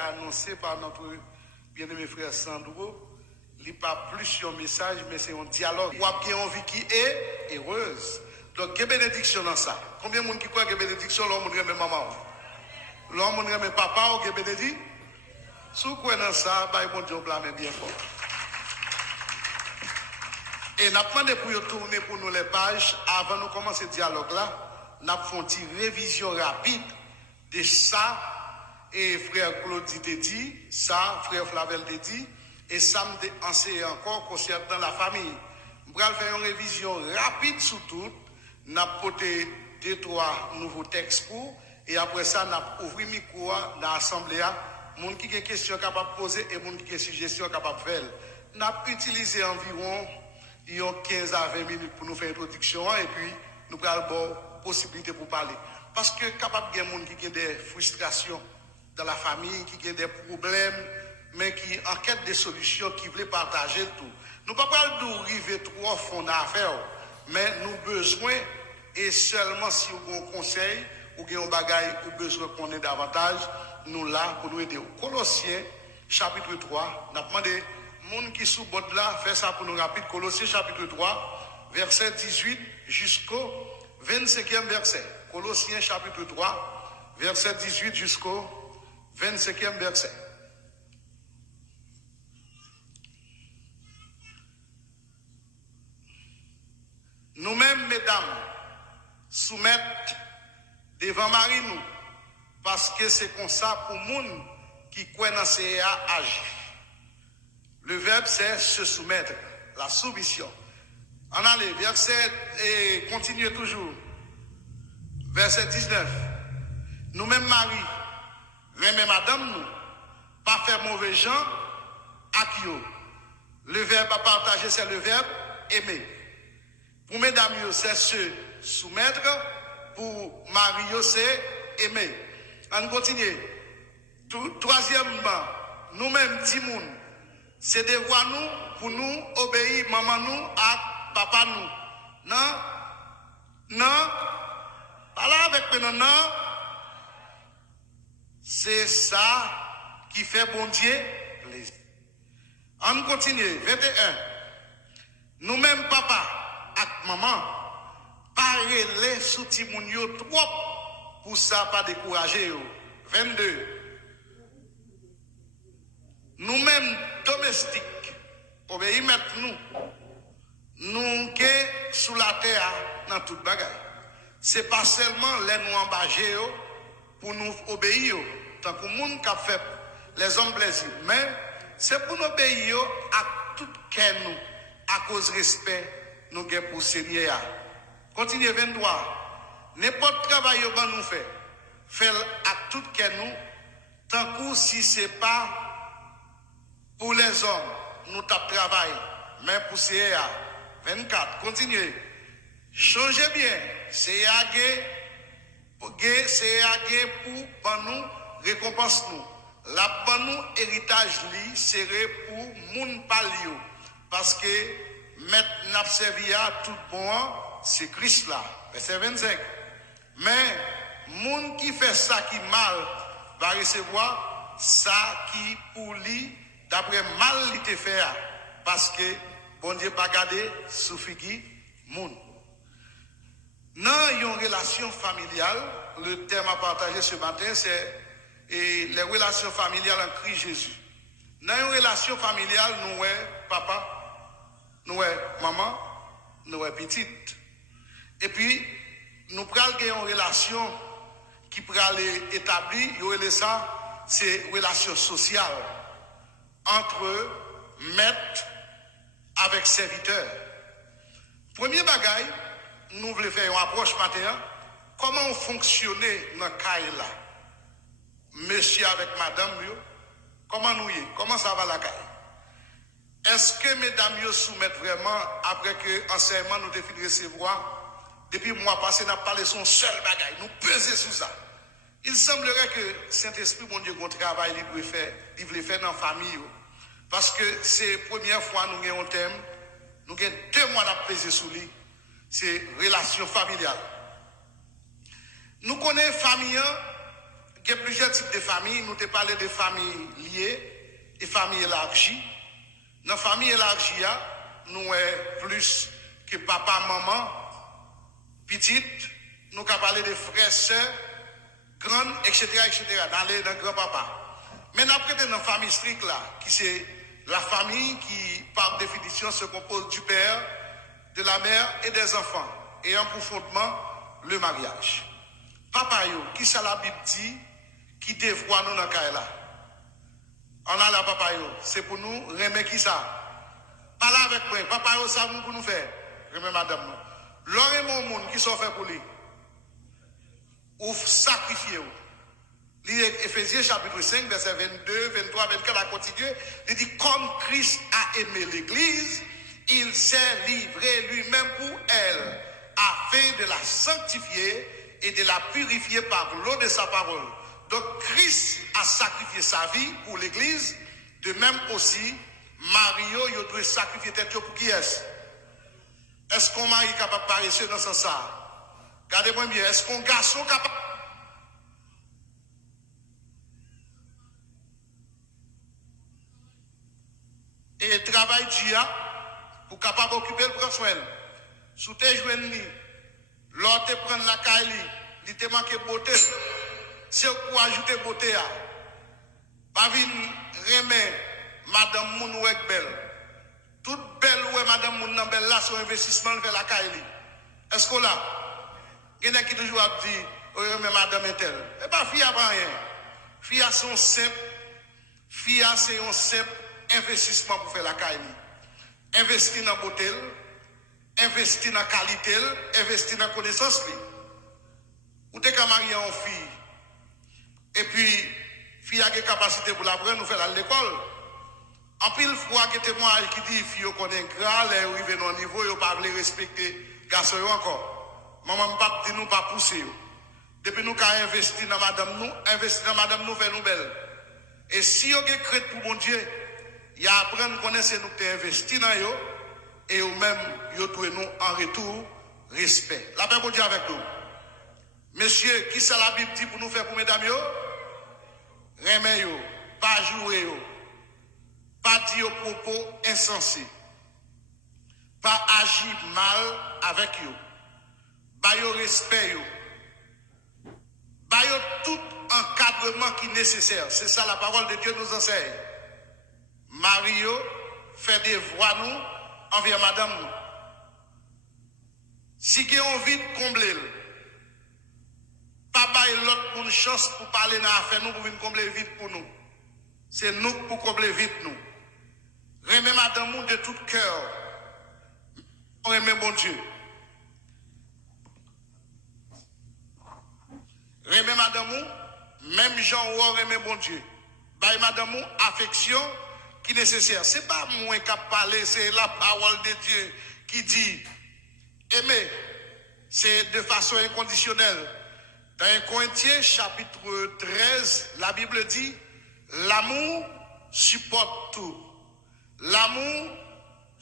annoncé par notre bien-aimé frère Sandro, il n'est pas plus un message, mais c'est un dialogue. Ou bien une vie qui est heureuse. Donc, quelle bénédiction dans ça? Combien de monde qui croit que bénédiction, l'homme remet maman? L'homme remet papa ou que bénédiction? Si vous croyez dans ça, bah, bon Dieu, blâme bien fort. Et nous avons demandé pour tourner pour nous les pages. Avant de commencer ce dialogue-là, nous avons fait une révision rapide de ça. Et frère Claude te dit, ça, frère Flavel te dit, et ça me enseigné encore concernant la famille. Je vais faire une révision rapide sur tout. Nous avons porté 2-3 nouveaux textes pour, et après ça, nous avons ouvert le micro dans l'Assemblée. Les gens qui ont des questions capables de poser et les gens qui ont des suggestions capables de faire. Nous avons utilisé environ 15 à 20 minutes pour nous faire l'introduction et puis nous avons la possibilité pour parler. Parce que capable de gens qui ont des frustrations dans la famille, qui ont des problèmes, mais qui en quête de solutions, qui veulent partager tout. Nous ne pouvons pas nous arriver trop au fond d'affaires, mais nous avons besoin, et seulement si vous avez un conseil, ou un bagage, ou besoin qu'on ait davantage, nous là pour nous aider. Colossiens, chapitre 3, nous avons demandé, les gens qui sont sous bord là, fait ça pour nous rapide. Colossiens, chapitre 3, verset 18 jusqu'au 25e verset. Colossiens, chapitre 3, verset 18 jusqu'au 25e verset. Nous-mêmes, mesdames, soumettre devant Marie nous, parce que c'est comme ça pour les gens qui croient dans CA agir. Le verbe c'est se soumettre, la soumission. En allez, verset, et continuez toujours. Verset 19. Nous-mêmes, Marie, mais madame nous, pas faire mauvais gens, à qui le verbe à partager, c'est le verbe aimer. Pour mesdames, c'est se soumettre. Pour Marie, c'est aimer. On continue. Troisièmement, nous-mêmes, Timoun, c'est devoir nous, pour nous, obéir, maman nous, à papa nous. Non? Non? Pas là avec nous, non? C'est ça qui fait bon Dieu plaisir. On continue. 21. Nous-mêmes, papa, et maman, parlez sous Timounio trop pour ça pas décourager. 22. Nous-mêmes domestiques, obéissons maintenant nous qui sous la terre dans toute bagaille. C'est pas seulement les nous embarger pour nous obéir, tant que le monde qui fait les hommes plaisir, mais c'est pour nous obéir à tout cœur nous, à cause du respect nous avons pour le Seigneur. Continuez 23. N'importe travail que nous fait à tout cœur nous, tant que si ce n'est pas pour les hommes, nous travaillons, mais pour CA. 24. Continuez. Changez bien. CA pour nous récompense nous. La pour nous héritage li serait pour moun palio. Parce que maintenant servi à tout bon, c'est Christ là. Verset 25. Mais moun qui fait ça qui mal va recevoir ça qui pour lui d'après mal il te fait. Parce que bon Dieu pas garder sous figi moun. Dans une relation familiale, le thème à partager ce matin, c'est les relations familiales en Christ Jésus. Dans une relation familiale, nous sommes papa, nous sommes maman, nous sommes petite. Et puis, nous prenons une relation qui peut aller établir, ça, c'est une relation sociale entre maître avec serviteur. Premier bagaille, nous voulons faire une approche matin. Comment fonctionner dans le cas là? Monsieur avec madame, comment nous y est? Comment ça va la caille? Est-ce que mesdames soumettent vraiment, après que l'enseignement nous définit recevoir, depuis le mois passé, nous avons parlé de son seul bagaille, nous pesons sur ça. Il semblerait que Saint-Esprit, mon Dieu, qu'on travaille, il veut faire dans la famille. Parce que c'est la première fois que nous avons un thème, nous avons 2 mois à peser sur lui, c'est relation familiale. Nous connaissons famille il y a plusieurs types de familles. Nous te parlé de familles liées et familles élargies. Dans la famille élargie, nous sommes plus que papa, maman, petite. Nous avons parlé de frères, sœurs, grandes, etc., etc., dans le grand-papa. Mais après, dans la famille stricte, là, qui c'est la famille qui, par définition, se compose du père, de la mère et des enfants, ayant pour fondement le mariage. Papa, yo, qui ça la Bible dit, qui dévoie nous dans le là? On a la papa, yo, c'est pour nous, remettre qui ça? Parle avec moi, papa, yo, ça nous pour nous faire. Remettre madame nous. L'homme et mon monde qui sont faits pour lui. Ou sacrifier. Éphésiens chapitre 5, verset 22, 23, 24, à continuer. Il dit, comme Christ a aimé l'Église, il s'est livré lui-même pour elle, afin de la sanctifier et de la purifier par l'eau de sa parole. Donc Christ a sacrifié sa vie pour l'Église, de même aussi, Mario, il doit sacrifier tête pour qui est-ce? Est-ce qu'on mari est capable de paraître dans ce sens? Regardez-moi bien, est-ce qu'on garçon capable? Et travail dia pour capable occuper le prendre soin. Sous tes joints, l'autre te prendre la caille, il te manque beauté. C'est pour ajouter beauté à. Pas vin remet madame moun ou belle. Toute belle ou madame moun nan belle là son investissement vers la caille. Est-ce qu'on l'a? Il y a qui toujours a dit oh mais madame est telle. Et pas fille avant rien. Fille a son simple. Fille a c'est un simple investissement pour faire la caille. Investir dans beauté, investir dans qualité, investir dans connaissance. Ou t'es qu'à marier en fille. Et puis, fille a des capacités pour l'apprendre, nous faire à l'école. En pile fois, que témoignage qui dit, fille, connaît grand, les arrivés dans le niveau, ils pas respecter garçon encore. Maman, pas dit nous pas pousser. Depuis nous, qu'à investir dans madame nous, fait nous belle. Et si vous avez créé pour mon Dieu, il y a apprendre à connaître nous qui investi dans eux, et eux-mêmes, ils trouvent nous en retour respect. La paix pour Dieu avec nous. Monsieur, qui ça la Bible dit pour nous faire pour mesdames yo? Remet yo, pas jouer yo, pas dire propos insensés, pas agir mal avec yo, pas yo respect yo, pas yo tout encadrement qui est nécessaire. C'est ça la parole de Dieu nous enseigne. Mario fait des voix nous envers madame nous. Si vous avez envie de combler, pas bailler l'autre pour une chance pour parler dans l'affaire, nous pour venir combler vite pour nous. C'est nous pour combler vite nous. Remet madame nous de tout cœur. On remet bon Dieu. Remet madame nous, même Jean ou on remet bon Dieu. Baille madame nous, affection qui est nécessaire. C'est pas moi qui parle, c'est la parole de Dieu qui dit aimer. C'est de façon inconditionnelle. Dans 1 Corinthiens chapitre 13, la Bible dit, l'amour supporte tout. L'amour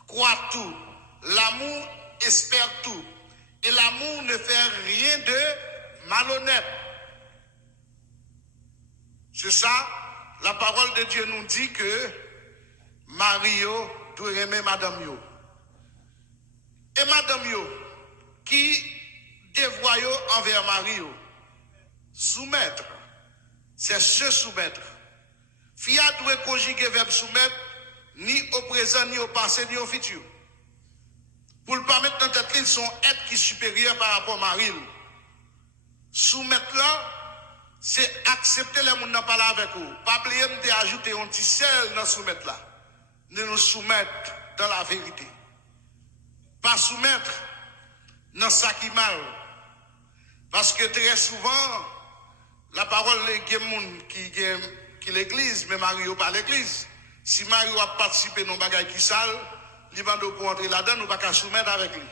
croit tout. L'amour espère tout. Et l'amour ne fait rien de malhonnête. C'est ça, la parole de Dieu nous dit que Mario doit aimer madame yo. Et madame yo, qui dévoie envers Mario, soumettre, c'est se soumettre. Fia doit conjuguer le verbe soumettre, ni au présent, ni au passé, ni au futur. Pour ne pas mettre dans tête ligne son être qui est supérieur par rapport à Marie. Soumettre là, c'est accepter les gens qui parlent avec vous. Pas oublier d'ajouter un petit sel dans soumettre là. De nous soumettre dans la vérité. Pas soumettre dans ça qui mal. Parce que très souvent, la parole de gens qui l'église, mais Mario pas l'église. Si Mario a participé dans des bagages qui sale, il va pour entrer là-dedans, nous ne pouvons pas soumettre avec lui.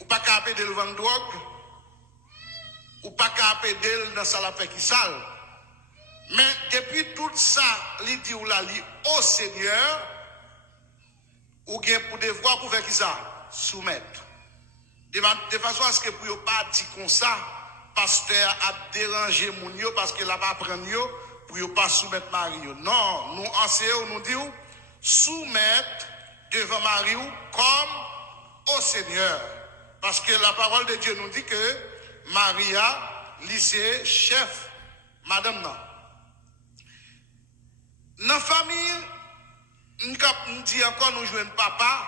Ou pas qu'à appeler le vent drogue, ou pas qu'à appeler dans la paix qui sale. Mais depuis tout ça, il dit ou la lit au Seigneur, ou bien pour devoir pour faire qui ça? Soumettre. De façon à ce que pour ne pas dire comme ça, pasteur a dérangé moun yo parce que la pas prendre yo pour yo pas soumettre Marie. Non, nous enseignons, nous disons soumettre devant Marie comme au Seigneur. Parce que la parole de Dieu nous dit que Maria, lycée, chef, madame non. Dans la famille, nous dit encore nous jouons papa,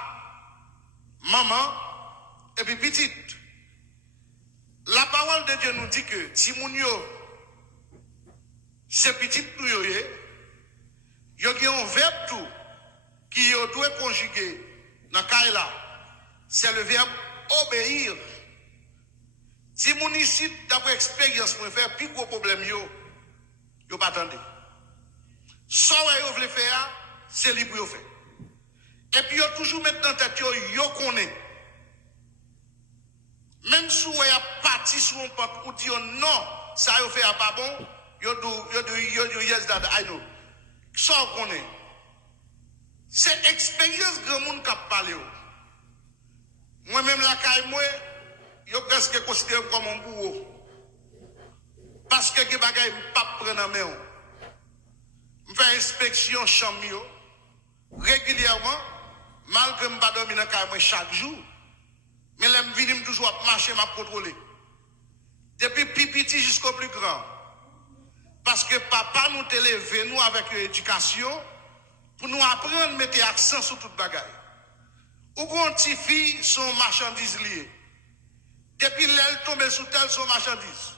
maman et puis petite. La parole de Dieu nous dit que si moun yo c'est petit tout yo a un verbe tout qui doit conjuguer dans Kaila. C'est le verbe obéir. Si moun ici d'après expérience pour faire plus gros problème yo pas attendre. Ça yo veut faire c'est libre yo fait. Et puis yo toujours mettre dans tête yo connaît. Même si vous avez parti sur un porte ou dit non, ça vous fait pas bon, you yes that I know. Ça on connaît. C'est expérience grand monde qui a parlé. Moi-même la caille moi, yo presque considéré comme un bourreau. Parce que les bagages pas prendre en main. Je fais inspection chambre régulièrement, malgré que je pas dormir dans la caille chaque jour. Mais là, je viens toujours à marcher, à contrôler. Depuis petit jusqu'au plus grand. Parce que papa nous t'a élevé, nous, avec l'éducation, pour nous apprendre à mettre accent sur toute bagaille. Ou quand petite fille, son marchandise liée. Depuis l'elle tombe sous tel son marchandise.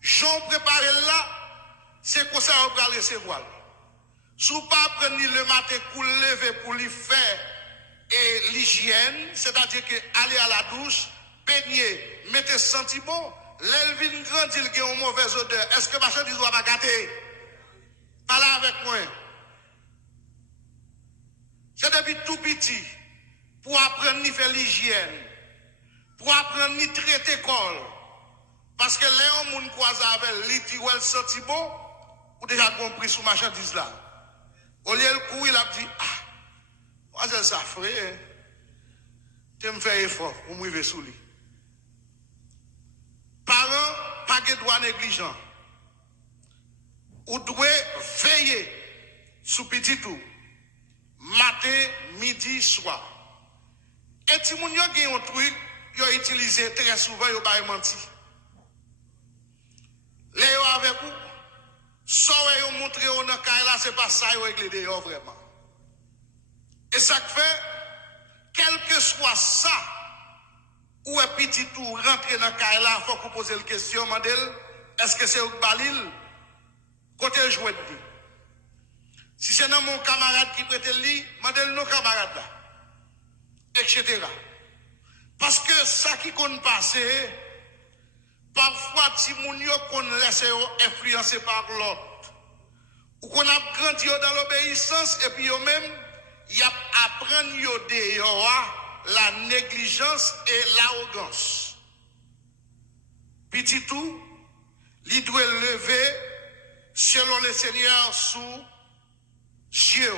J'en prépare là, c'est comme ça qu'on va recevoir. Si vous pas prendre le matin pour lever, pour lui faire, et l'hygiène, c'est-à-dire que aller à la douche, baigner, mettre senti bon, l'elvin grandit, il a une mauvaise odeur. Est-ce que ma marchandise doit pas gâter? Pas là avec moi. C'est depuis tout petit, pour apprendre à faire l'hygiène, pour apprendre à traiter col. Parce que là, on croise avec lui, dit, ouais, senti bon, ou déjà compris sous marchandise là. Au lieu de courir, il a dit, ah, moi, c'est ça, frère. Tu me fais effort pour me lever sous lui. Parents, pas de droit négligent. Ou doit veiller sous petit tout. Matin, midi, soir. Et si vous avez un truc, vous utilisé très souvent, vous n'avez pas menti. Léo avec vous, ça vous montré au là, c'est pas ça, vous réglez d'ailleurs vraiment. Et ça fait, quel que soit ça, ou un petit tout rentrer dans le cas là, il faut qu'on pose la question, Mandel, est-ce que c'est au Balil, côté jouet de lui? Si c'est dans mon camarade qui prête le lit, Mandel, nos camarades là, etc. Parce que ça qui compte passer, parfois, si mon yo qu'on laisse influencer par l'autre, ou qu'on a grandi dans l'obéissance, et puis yo même, il y a apprendre la négligence et l'arrogance. Petit tout, il doit lever selon le Seigneur sous Dieu.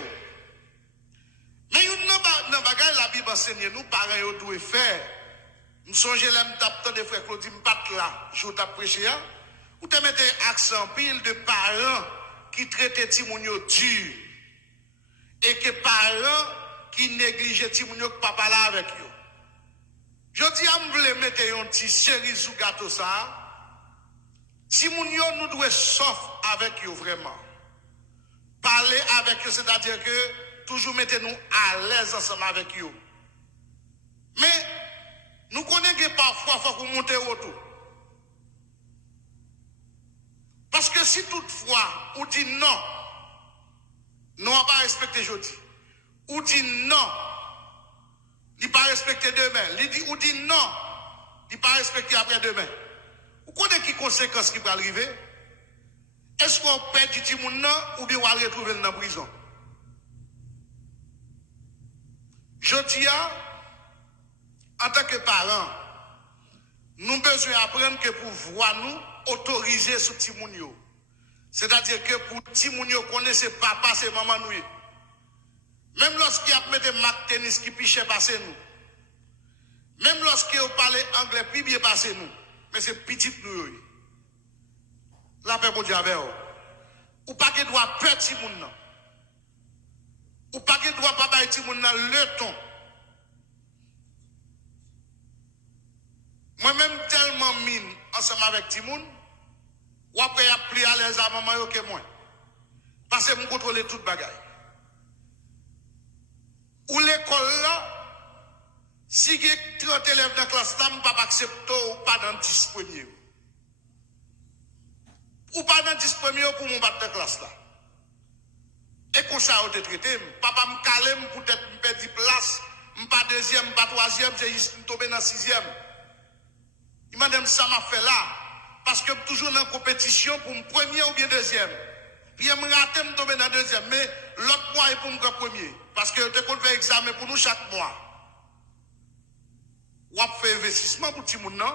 Mais dans bagage la Bible enseigne nous parents doivent faire. Nous songeons les tapant de frère Claudie m'pat là, je t'ai prêché ou te mettez accent pile de parents qui traitent Timonio dur. Et que parents qui négligent Timounio que papa là avec eux. Je dis à me mettre un petit cerise sous gâteau ça. Timounio nous doit sauf avec eux vraiment. Parler avec eux, c'est-à-dire que toujours mettez-nous à l'aise ensemble avec eux. Mais nous connaissons que parfois il faut qu'on monte autour. Parce que si toutefois on dit non, nous n'avons pas respecté jeudi. Ou dit non, il n'a pas respecté demain. Ou dit non, il n'a pas respecté après-demain. Vous connaissez qui conséquences qui vont arriver? Est-ce qu'on perd du petit monde ou bien on va le retrouver dans la prison? Je dis, en tant que parents, nous avons besoin d'apprendre que pour voir nous autoriser ce petit monde. C'est-à-dire que pour petit monde connaître papa, c'est maman nous. Même lorsqu'il y a mis Mac tennis qui piche passer nous. Même lorsqu'il parle anglais, puis bien passer nous. mais c'est petit nous. La paix, bon Dieu, avec vous. Ou pas que droit petit moun. Ou pas que droit pas petit moun le ton. Moi-même tellement mine ensemble avec Timoun, ou après y a plus à l'aise à maman que moi. Parce que je contrôle toute bagaille. Ou l'école là, si il y a 30 élèves dans la classe là, je ne peux pas accepter ou pas dans 10 premiers. Ou pas dans 10 premiers pour mon battre de classe là. Et comme ça, on te traité, papa me calme, peut-être me perdre place, je pas deuxième, pas troisième, j'ai juste tombé dans sixième. Il m'a dit ça m'a fait là, parce que toujours dans la compétition pour me premier ou bien deuxième. Puis il m'a raté, me tomber dans deuxième, mais l'autre mois est pour me premier. Parce que tu as fait examen pour nous chaque mois. Ou a fait investissement pour tout le monde, non?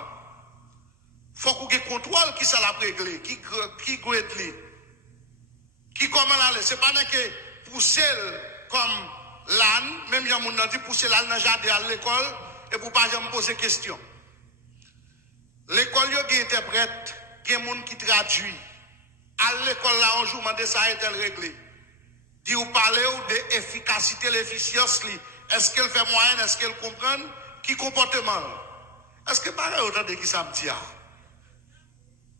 Faut qu'on ait contrôle qui ça l'a réglé, qui grade li, qui comment l'aller. C'est pas que pousser comme l'âne, même il y a mon dit pousser l'âne dans le jardin à l'école et pour pas me poser question. L'école, il y a des interprètes, il y a des gens qui traduisent. À l'école, là, un jour, demande ça est-elle réglé? Dit ou parler de l'efficacité, l'efficience, est-ce qu'elle fait moyenne, est-ce qu'elle comprend? Qui comportement? Est-ce que pareil, autant de qui ça me dit?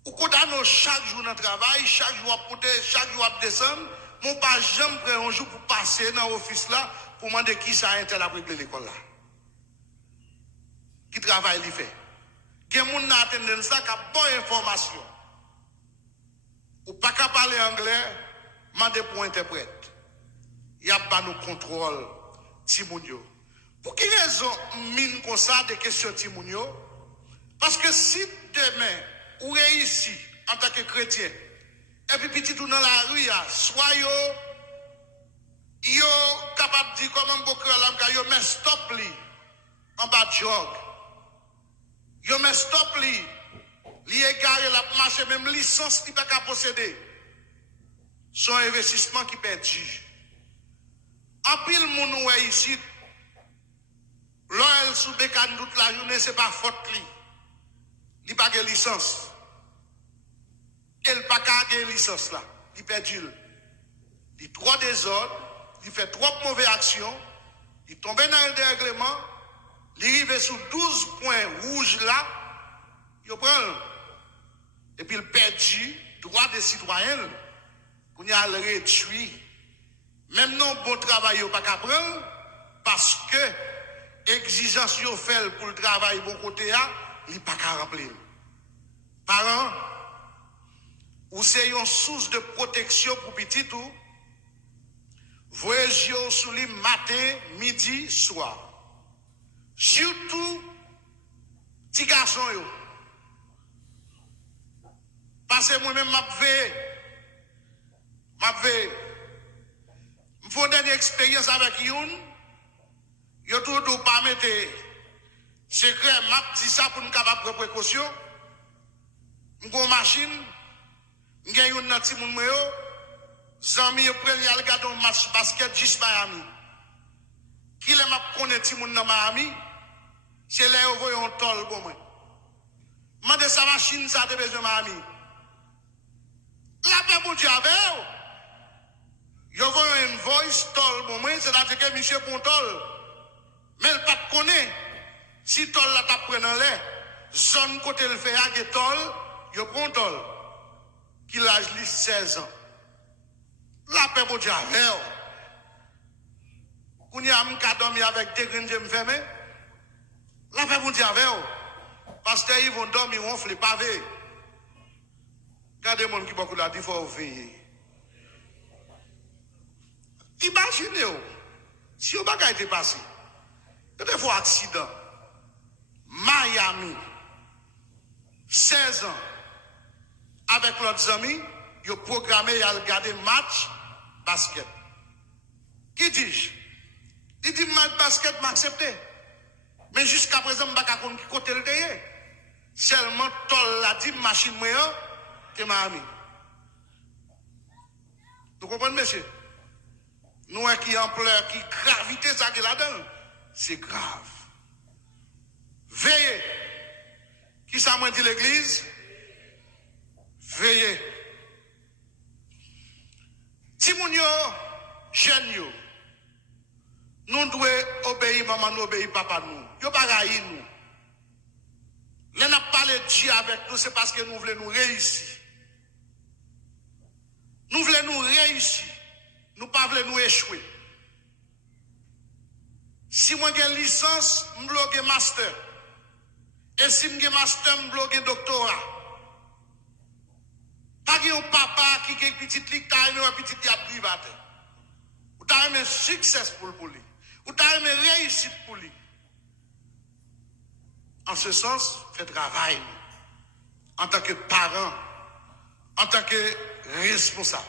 Ou quand chaque jour dans le travail, chaque jour à monter, chaque jour à descendre, mon pas jamais prêt un jour pour passer dans l'office là, pour demander qui ça est-elle a réglé l'école là? Qui travaille, il fait? Qui moun n'a tendance ça qui a bonne information. Ou pas qu'à parler anglais, mandez pour interprète. Il y a pas de contrôle Timounio. Pour quelle raison mine comme ça des questions Timounio? Parce que si demain ou réussi en tant que chrétien, et puis petit tout dans la rue, soit yo capable de dire comme un beau cœur, yo met stop li en bas de jog. Yo met stop li égaré la marche, même licence qui peut pas posséder. Son investissement qui perdu. En pile moun oué ici, l'oil sous bécane toute la journée, c'est pas faute li. Li pas de licence. Elle pas de licence là. Il perdu. Il trop désordre, il fait trop mauvaises actions, il tombe dans le dérèglement, il arrive sous 12 points rouges là, il prend. Et puis il perdu droit des citoyens, qu'on y a le réduit. Même non bon travail, il pas qu'à prendre, parce que exigence qu'il fait pour le travail bon côté, il n'est pas qu'à remplir. Parents, ou c'est une source de protection pour petit tout, voyez sous les matin, midi, soir. Surtout, petits garçons, yo. Parce que moi-même, je fais une dernière expérience avec Youn. Je ne peux pas mettre secret, je dis ça pour nous capables de précaution. Je suis une machine, je suis une petit monde, Zami yo prenne yal gade un match basket juste Miami. Qui le m'a connaît ti moun dans Miami, c'est là où voyons un tol pour moi. Mande sa machine ça de besoin Miami. La paix pour Dieu avec yo voyons une voice tol pour moi, c'est-à-dire que monsieur pour tol. Mais il pas connaît si tol la t'a prend dans l'air, zone côté le fait à tol, yo prend tol. Qui l'âge li 16 ans. La paix pour Dieu. Quand y a un cas dormir avec des graines de fermées, la paix pour Dieu. Parce qu'ils vont dormir, on ne pas veiller. Regardez les gens qui beaucoup là, il faut veiller. Imaginez, si on n'a été passé, peut-être un accident, Miami, 16 ans, avec l'autre ami, ils ont programmé à regarder match basket. Qui dis-je? Il dit match basket m'accepter. Mais jusqu'à présent, je ne sais pas qui côté le derrière. Seulement, tol la dit machine moyen, c'est ma amie. Vous comprenez, monsieur? Nous, qui ampleur, qui gravité, ça qui est là-dedans, c'est grave. Veillez. Qui ça m'a dit l'église? Veillez. Si moun yo, jeune yo, nous devons obéir maman, nous obéir papa nous. Yo pas raï nous. Là n'a parlé de Dieu avec nous, c'est parce que nous voulons nous réussir. Nous voulons nous réussir. Nous ne voulons pas nous échouer. Si moi j'ai une licence, je blogue master. Et si j'ai master, je blogue doctorat. Pas un papa qui a une petite ligue, un petit privat. Ou tu as un succès pour lui. Ou tu as une réussite pour lui. En ce sens, fait travail. En tant que parent, en tant que responsable.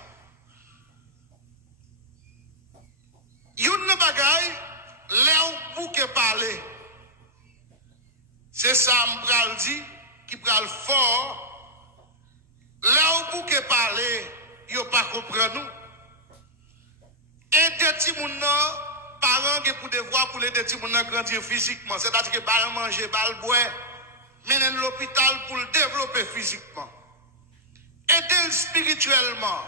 Yon ne bagay, là où vous parler. C'est ça, m'bral dit, qui pral fort. Là où vous parler, yo pas comprendre nous. Et des petits moun parents qui pour devoir pour les petits moun grandir physiquement, c'est-à-dire que bal manger, bal boire, mener l'hôpital pour le développer physiquement. Aider spirituellement,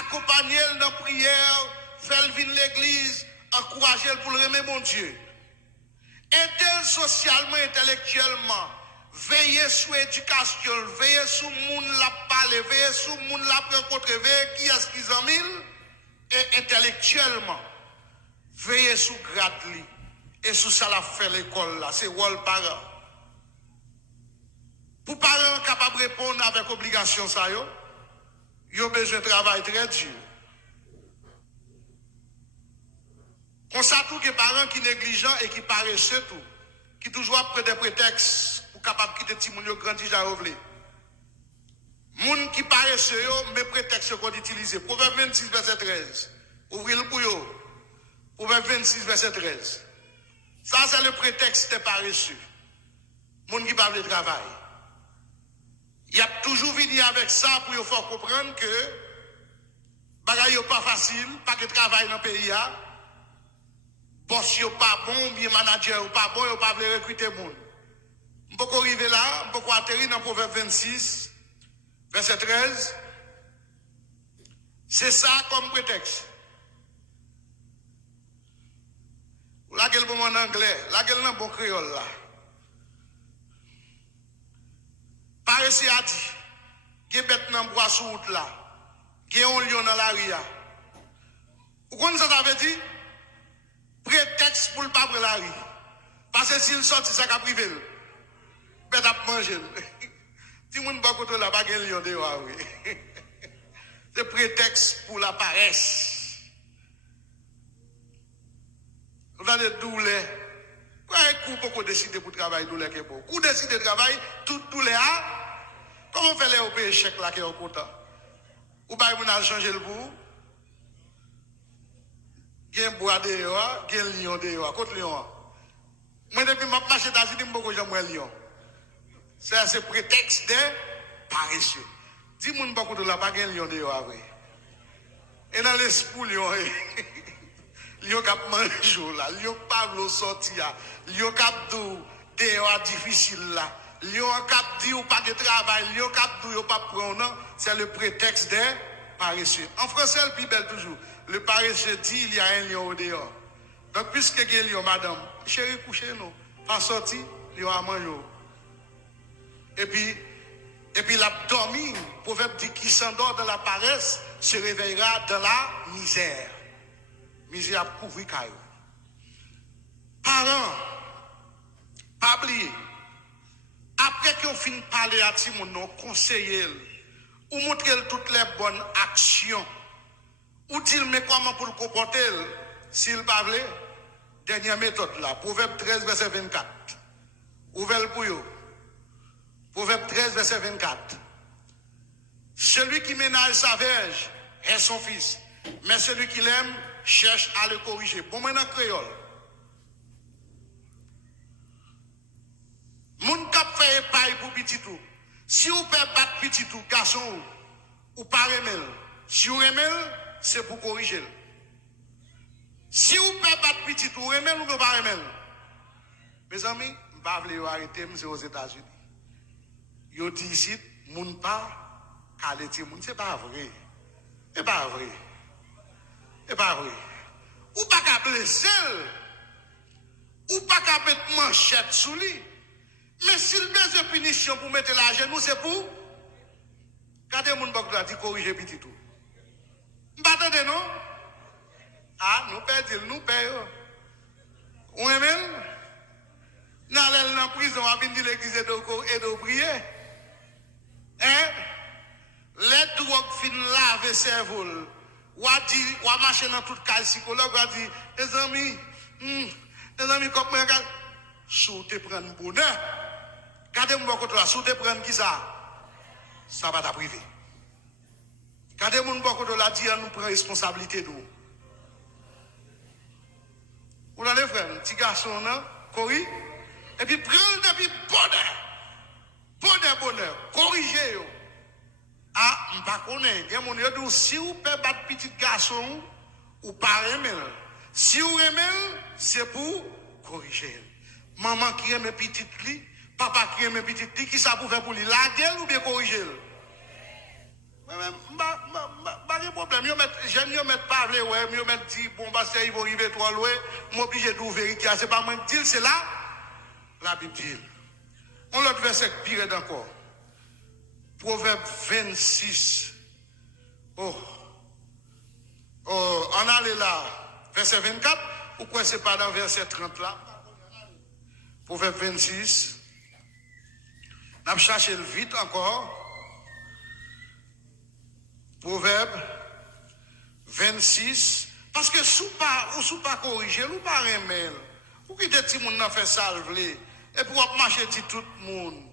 accompagner dans la prière, faire venir l'église, encourager pour le remettre mon Dieu. Aider socialement, intellectuellement, veiller sur l'éducation, veiller sur le monde la parler, veiller sur le monde la rencontrer, veiller qui est-ce qu'ils en mille, et intellectuellement, veiller sur le grade. Et sur ça la fait l'école là, c'est rôle parent. Pour parents capables de répondre avec obligation ça ils ont besoin de travail très dur. On sait tout que parents qui négligents et qui paresseux tout, qui toujours après des prétextes pour capable quitter petit moun yo grandi ja revle. Moun qui paresseux yo, mais prétextes qu'on utilise. Proverbe 26 verset 13. Ouvrez le pour yo. Proverbe 26 verset 13. Ça c'est le prétexte des paresseux. Moun qui parle de travail. Il a toujours venu avec ça pour vous faire comprendre que bagay yo pas facile, pas de travail dans le pays. Boss yo pas bon, bien manager yo pas bon, yo pas veut recruter moun. On peut arriver là, on peut atterrir dans Proverbe 26, verset 13. C'est ça comme prétexte. La gueule bon en anglais, la gueule dans bon créole là. Paresse a dit, gen bête nan bois sous route là, gen un lion dans la ria. Vous connaissez ça veut dire? Prétexte pour le pas prendre la rue. Parce que s'il sortit ça qu'a privé, bête a manger. Si moun ba contre la pas gen lion dehors oui. C'est prétexte pour la paresse. Vous avez douleur. Pourquoi coup décider pour travailler douleur que bon. Coup décider de travailler tout douleur. Comment faire les OP échec là qui est content? Ou bien vous avez changé le bout? Il y a un bois dehors, il y a un lion dehors. Contre lion. Moi, depuis ma marche d'Asie, je ne sais pas lion. C'est prétexte de paresseux. Dis-moi pas contre la pas un lion dehors. Et dans l'esprit, lion, lion cap manger là, lion pas vle sortir, lion cap dehors difficile là. Lion cap dit ou pas de travail, lion cap dit ou pas prendre, c'est le prétexte de paresseux. En français, le plus belle toujours. Le paresseux dit il y a un lion au dehors. Donc, puisque il y a un lion, madame, chérie, couchez-nous. Pas sorti, lion a mangé. Et puis l'abdomen, proverbe dit qui s'endort dans la paresse, se réveillera dans la misère. Misère a couvert caillou. Parents, pas oublier. Après qu'on finit de parler à Timon, conseiller, ou montrer toutes les bonnes actions, ou dire mais comment pour le comporter, s'il pas veut, dernière méthode là, Proverbe 13, verset 24. Ouvrez le pour vous. Proverbe 13, verset 24. Celui qui ménage sa verge est son fils, mais celui qui l'aime cherche à le corriger. Bon, maintenant, créole. Moun kap fait paille pour petit tout. Si vous pouvez battre petit tout, garçon ou pas remel. Si vous remel, c'est pour corriger. Si vous pouvez battre petit tout, remel ou pas remel. Mes amis, je ne vais pas arrêter, c'est aux États-Unis. Yo dit ici, moun pas, calé moun, c'est pas vrai. C'est pas vrai. C'est pas vrai. Ou pas qu'à blesser, ou pas qu'à mettre manchette sous lui. Mais s'il besoin de punition pour mettre l'argent, nous c'est pour. Regardez mon bok là, dit corriger petit tout. M'attendez non? Ah, nous perdons, nous payons. Ou même, dans la prison, on vient de l'église et de prier. Hein? Les drogues fin laver cerveau. Ou a dit, ou a marché dans toute case psychologue, ou a dit, les amis, comme moi, sous te prendre bonheur. Regardez mon côté là, sous te prendre qui ça? Ça va t'appriver. Regardez mon côté là, dit, nous prend responsabilité de nous. Vous allez frère, petit garçon, non? Corri. Et puis prendre depuis bonheur, corriger yo. Ah, m'pas connaît, il y a mon dit si vous pouvez battre petit garçon ou pas aimer. Si vous aimez, c'est pour corriger. Maman qui aime petit li, papa qui aime petit li, qui ça pour faire pour lui la gueule ou bien corriger? Pas de problème, j'aime mieux mettre pas ouais, mieux mettre dit bon bah c'est ils vont arriver trop loin, m'obligé d'ouvrir qui c'est pas moi dire c'est là la Bible dit. On l'autre verset pire d'encore. Proverbe 26. On allait là, verset 24, ou quoi c'est pas dans verset 30 là? Proverbe 26. On a cherché le vite encore. Proverbe 26. Parce que sous pas corriger, ou pas remettre, ou qui des petits moun n'a fait salve, et puis on marcher tout le monde.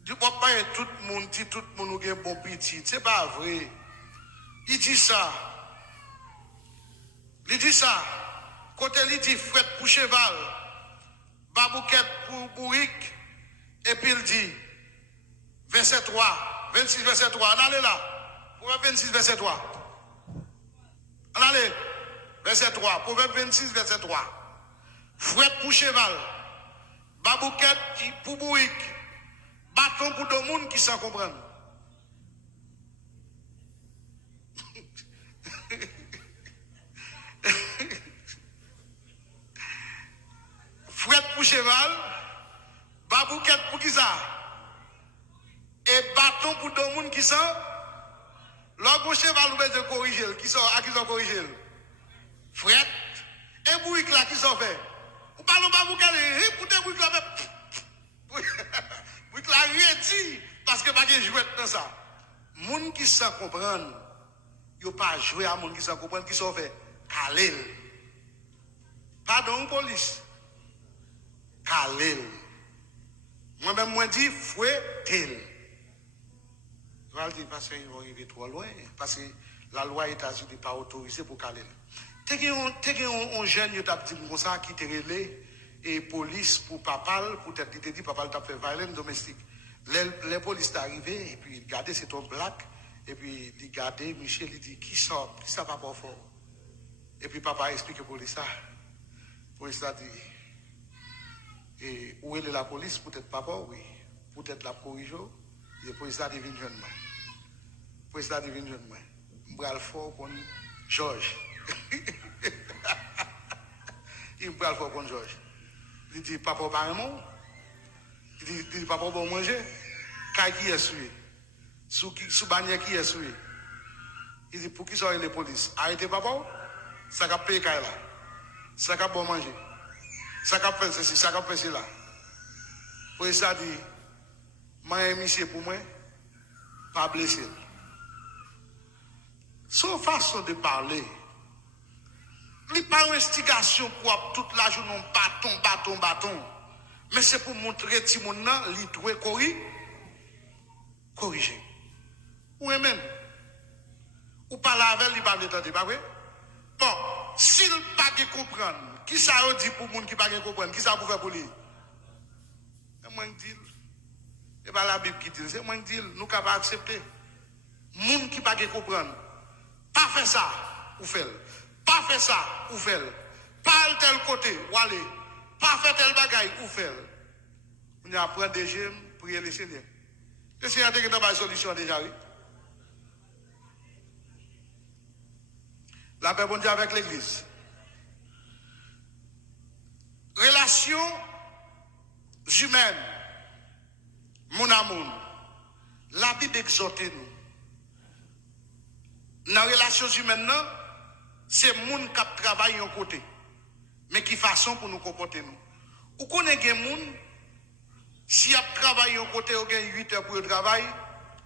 Du pas tout le monde, dit tout le monde ou bon petit. C'est pas vrai. Il dit ça. Côté il dit fret pour cheval, babouquette pour bourrique, et puis il dit, verset 3, 26 verset 3, on allez là. Proverbe 26 verset 3. On allez, verset 3, Proverbe 26 verset 3. Fret pour cheval, babouquette pour bourrique, bâton pour deux monde qui s'en comprennent. Fret pour cheval, babouquette pour qui ça? Et bâton pour deux monde qui sont. L'autre cheval ou besoin de corriger, qui sont corrigé? Fret. Et bourrique là qui sont fait. Ou pas le babouquette, écoutez bourrique là, bourrique là rédi, parce que pas de jouet dans ça. Moun qui s'en comprennent, yo pas jouer à moun qui s'en comprennent, qui sont fait calel. Pardon, police. Calel. Moi-même, moi dis, fouettel. Je vais dire parce qu'ils vont arriver trop loin, parce que la loi États-Unis n'est pas autorisée pour calel. T'es un jeune, qui t'a dit comme ça, qui te relais, et police pour papal, pour te dit, papal t'a fait violence domestique. Les polices sont arrivés, et puis regardez, c'est un black, et puis regardez, Michel, il dit, qui ça va pas fort? Et puis papa explique pour ça. Police a dit, et où est la police? Peut-être papa, oui. Peut-être la corrige. Et police a dit, viens jeune moi. Police a dit, viens jeune moi. M'bral fort pour Georges. Il m'bral fort pour Georges. Il dit, papa, pas un mot. Il dit, papa, bon manger. Kai qui est suivi. Sous bannière qui est suivi. Il dit, pour qui sont les polices? Arrêtez papa. Ça va payer Kai là. Ça va bon manger. Ça va faire ceci, ça va faire cela. Pour ça dit, moi monsieur pour moi, pas blessé. Son façon de parler, il pas une instigation pour toute la journée bâton. Mais c'est pour montrer que mon nom, il doit corriger. Ou même, ou pas la avec, il parle de temps, pas vrai? Bon, s'il ne pas comprendre, qui ça dit pour les gens qui ne pas comprendre, qui ça pour faire pour lui? C'est moi qui dis. Ce n'est pas la Bible qui dit, c'est moi qui dis, nous ne pouvons pas accepter. Les gens qui ne pas comprendre, pas faire ça, ou faire. Pas faire ça, ou faire. Pas aller tel côté, ou aller. Pas faire tel bagaille, ou faire. On apprend des gemmes, prier les Seigneurs. Le Seigneur a une solution déjà, oui. La paix bon Dieu avec l'église. Relations humaines, mon amour. La Bible exhorte nous. Dans les relations humaines, c'est les gens qui travaillent en côté. Mais qui façon pour nous comporter nous. Ou connaissez des gens, si vous travaillez en côté, vous avez 8 heures pour le travail,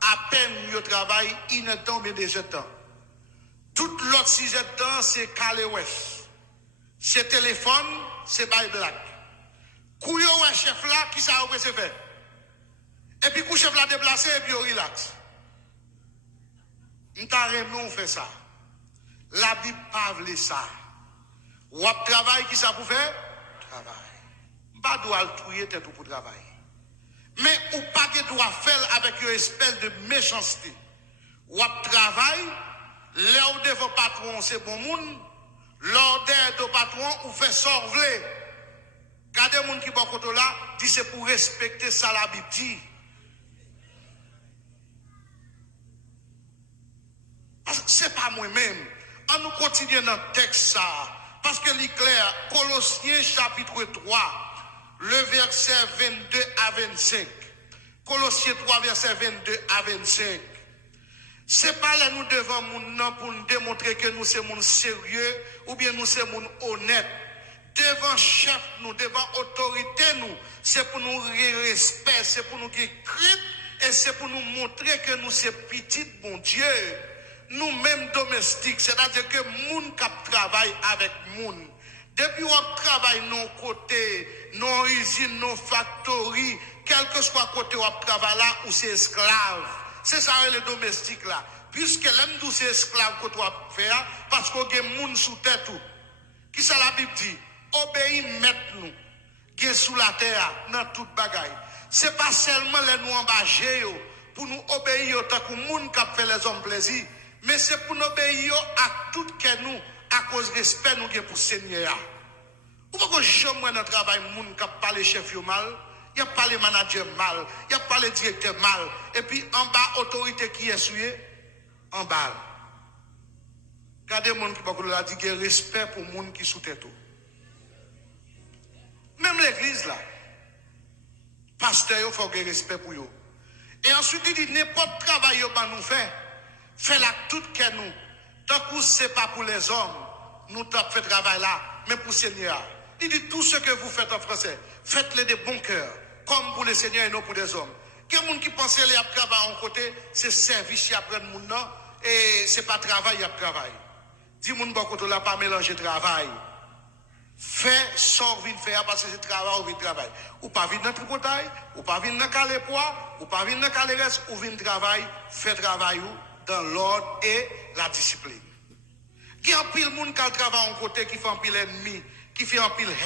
à peine vous travaillez, il ne tombe mais 2 heures de temps. Tout l'autre 6 heures de temps, c'est calé ouest. C'est téléphone, c'est bail black. Kouyo un chef là, qui ça va se faire? Et puis, le chef là déplacé, et puis on relax. On fait ça. La Bible parle ça. Ou ap travail qui ça pour faire? Travail. Pas doit le trouver tête pour travail. Mais ou pas que doit faire avec une espèce de méchanceté. Ou ap travail, l'heure de vos patrons c'est bon monde, l'ordre de patron ou fait sorvler. Gardez moun qui bon côté là, dit c'est pour respecter ça la Bible dit. C'est pas moi-même. On nous continue dans le texte ça. Parce que l'éclair, Colossiens chapitre 3, le verset 22 à 25. Colossiens 3, verset 22 à 25. C'est pas là nous devons pour nous démontrer que nous sommes sérieux ou bien nous sommes honnêtes. Devant chef nous, devant autorité nous, c'est pour nous respect, c'est pour nous craindre et c'est pour nous montrer que nous sommes petits, bon Dieu. Nous-mêmes domestiques, c'est-à-dire que moun qui travaille avec moun. Depuis qu'on travaille nos côtés, nos usines, nos factories, quel que soit côté où on travaille là, ou c'est esclave. C'est ça les domestiques là. Puisque l'aime d'où c'est esclave que tu vas faire, parce qu'on a moun sous tête tout. Qui ça la Bible dit? Obéis maître nous, qui est sous la terre, dans toute bagaille. C'est pas seulement les nous embâcher pour nous obéir tant que moun qui fait les hommes plaisir. Mais c'est pour nous obéir à tout que nous, à cause du respect nous avons pour le Seigneur. Ou pas que je dans le travail, moun qui parle les chefs mal, il n'y a pas les managers mal, il n'y a pas les directeurs mal. Et puis en bas, autorité qui est souillée, en bas. Regardez les gens qui parlent dit qu'il y a respect pour les gens qui sont sous tête. Même l'église là, pasteur, il faut qu'il y ait respect pour eux. Et ensuite, il dit n'importe travail que nous faisons. Fais-la tout que nous. Tant que ce n'est pas pour les hommes, nous t'avons fait travail là, mais pour le Seigneur. Il dit tout ce que vous faites en français, faites-le de bon cœur, comme pour le Seigneur et non pour les hommes. Quelqu'un qui pense qu'il y a travail en côté, c'est service qui apprend mon nom, et ce n'est pas travail, il y a travail. Dis mon bon côté là, pas mélanger travail. Fais, sort, vite faire, parce que c'est travail ou vite travail. Ou pas vite dans le tripotail, ou pas vite dans le calé poids, ou pas vite dans le calé reste, ou vite travail, fais travail ou dans l'ordre et la discipline. Il y a un pile de monde qui travaille en côté, qui fait un pile ennemi, qui fait un pile haine.